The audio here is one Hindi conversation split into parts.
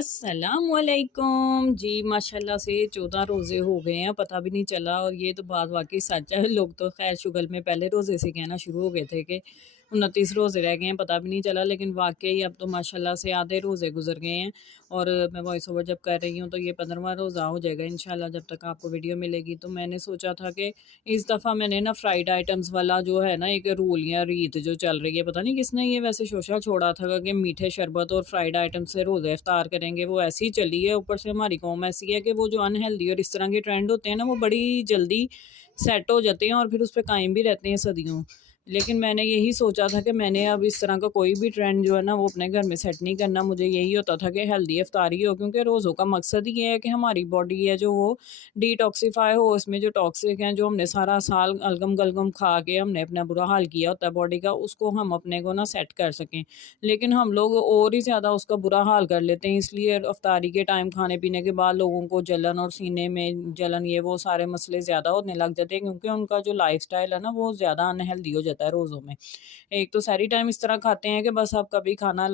अस्सलामुअलैकुम जी। माशाल्लाह से 14 रोज़े हो गए हैं, पता भी नहीं चला। और ये तो बात वाकई सच है। लोग तो खैर शुगर में पहले रोज़े से कहना शुरू हो गए थे कि 29 रोज़े रह गए हैं, पता भी नहीं चला। लेकिन वाकई अब तो माशाल्लाह से आधे रोज़े गुजर गए हैं। और मैं वॉइस ओवर जब कर रही हूँ तो ये 15वां रोज़ा हो जाएगा इंशाल्लाह, जब तक आपको वीडियो मिलेगी। तो मैंने सोचा था कि इस दफ़ा मैंने ना फ्राइड आइटम्स वाला जो है ना एक रूल या रीत जो चल रही है, पता नहीं किसने ये वैसे शोशा छोड़ा था कि मीठे शरबत और फ्राइड आइटम से रोज़े इफ्तार करेंगे, वो ऐसी ही चली है। ऊपर से हमारी कौम ऐसी है कि वो जो अनहेल्दी और इस तरह के ट्रेंड होते हैं ना, वो बड़ी जल्दी सेट हो जाते हैं और फिर उस पर कायम भी रहते हैं सदियों। लेकिन मैंने यही सोचा था कि मैंने अब इस तरह का कोई भी ट्रेंड जो है ना वो अपने घर में सेट नहीं करना। मुझे यही होता था कि हेल्दी इफ्तारी हो, क्योंकि रोज़ों का मकसद ही ये है कि हमारी बॉडी है जो वो डिटॉक्सिफाई हो। इसमें जो टॉक्सिक हैं, जो हमने सारा साल अलगम गलगम खा के हमने अपना बुरा हाल किया होता है बॉडी का, उसको हम अपने को ना सेट कर सकें। लेकिन हम लोग और ही ज़्यादा उसका बुरा हाल कर लेते हैं। इसलिए इफ्तारी के टाइम खाने पीने के बाद लोगों को जलन और सीने में जलन, ये वो सारे मसले ज़्यादा होने लग जाते हैं, क्योंकि उनका जो लाइफस्टाइल है ना वो ज़्यादा अनहेल्दी हो जाता है रोज़ों में। एक तो सारी टाइम इस तरह खाते हैं कि बस अब कभी खाना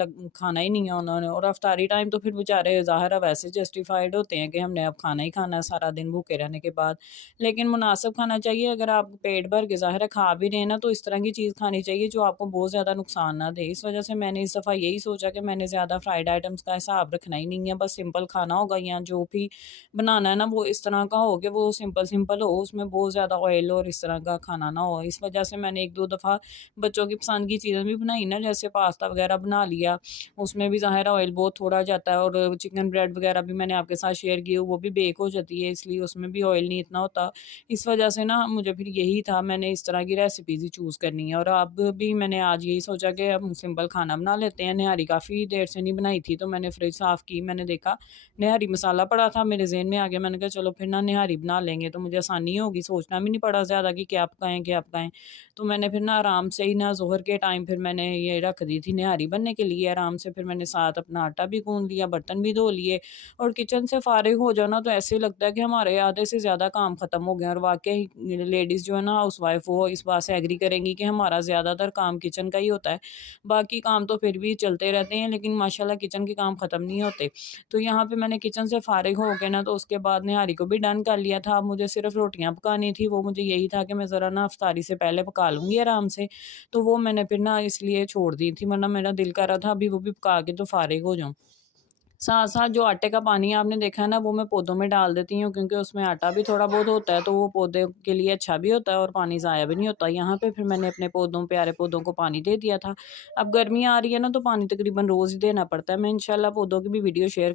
ही नहीं है उन्होंने। और अफ्तारी टाइम तो फिर बेचारे ज़ाहिर है वैसे जस्टिफाइड होते हैं कि हमने अब खाना ही खाना है सारा दिन भूखे रहने के बाद। लेकिन मुनासिब खाना चाहिए। अगर आप पेट भर के ज़ाहिर है खा भी रहे हैं ना, तो इस तरह की चीज़ खानी चाहिए जो आपको बहुत ज़्यादा नुकसान ना दे। इस वजह से मैंने इस दफ़ा यही सोचा कि मैंने ज़्यादा फ्राइड आइटम्स का हिसाब रखना ही नहीं है। बस सिंपल खाना होगा, या जो भी बनाना है ना वो इस तरह का हो कि वो सिंपल सिंपल हो, उसमें बहुत ज़्यादा ऑयल और इस तरह का खाना ना हो। इस वजह से मैंने एक दो दफ़ा बच्चों की पसंद की चीज़ें भी बनाई ना, जैसे पास्ता वगैरह बना लिया। उसमें भी ज़ाहिर है ऑयल बहुत थोड़ा जाता है। और चिकन ब्रेड वगैरह भी मैंने आपके साथ शेयर की, वो भी बेक हो जाती है, इसलिए उसमें भी ऑयल नहीं इतना होता। इस वजह से ना मुझे फिर यही था, मैंने इस तरह की रेसिपीज़ ही चूज़ करनी है। और अब भी मैंने आज यही सोचा कि अब सिंपल खाना बना लेते हैं। निहारी काफ़ी देर से नहीं बनाई थी, तो मैंने फ्रिज साफ़ की, मैंने देखा निहारी मसाला पड़ा था, मेरे ज़हन में आ गया। मैंने कहा चलो फिर ना निहारी बना लेंगे, तो मुझे आसानी होगी, सोचना भी नहीं पड़ा ज़्यादा कि क्या पकाएँ क्या पकाएँ। तो मैंने फिर ना आराम से ही ना ज़ोहर के टाइम फिर मैंने ये रख दी थी निहारी बनने के लिए आराम से। फिर मैंने साथ अपना आटा भी गूँध लिया, बर्तन भी धो लिए। और किचन से फ़ारिग हो जाओ ना तो ऐसे लगता है कि हमारे आधे से ज़्यादा काम ख़त्म हो गए हैं। और वाक़ई लेडीज़ जो है ना हाउसवाइफ़, वो इस बात से एग्री करेंगी कि हमारा ज़्यादातर काम किचन का ही होता है। बाकी काम तो फिर भी चलते रहते हैं, लेकिन माशाल्लाह किचन के काम ख़त्म नहीं होते। तो यहाँ पे मैंने किचन से फ़ारिग हो के ना तो उसके बाद निहारी को भी डन कर लिया था। अब मुझे सिर्फ़ रोटियाँ पकानी थी, वो मुझे यही था कि मैं ज़रा ना इफ्तारी से पहले पका लूँगी आराम से। तो वो मैंने फिर ना इसलिए छोड़ दी थी, वरना मेरा दिल कर रहा था अभी वो भी पका के तो फ़ारिग हो जाऊँ। साथ-साथ जो आटे का पानी आपने देखा है ना, वो मैं पौधों में डाल देती हूँ, क्योंकि उसमें आटा भी थोड़ा बहुत होता है, तो वो पौधे के लिए अच्छा भी होता है और पानी ज़ाया भी नहीं होता। यहाँ पे फिर मैंने अपने पौधों, प्यारे पौधों को पानी दे दिया था। अब गर्मियाँ आ रही है ना, तो पानी तकरीबन रोज़ ही देना पड़ता है। मैं इंशाल्लाह पौधों की भी वीडियो शेयर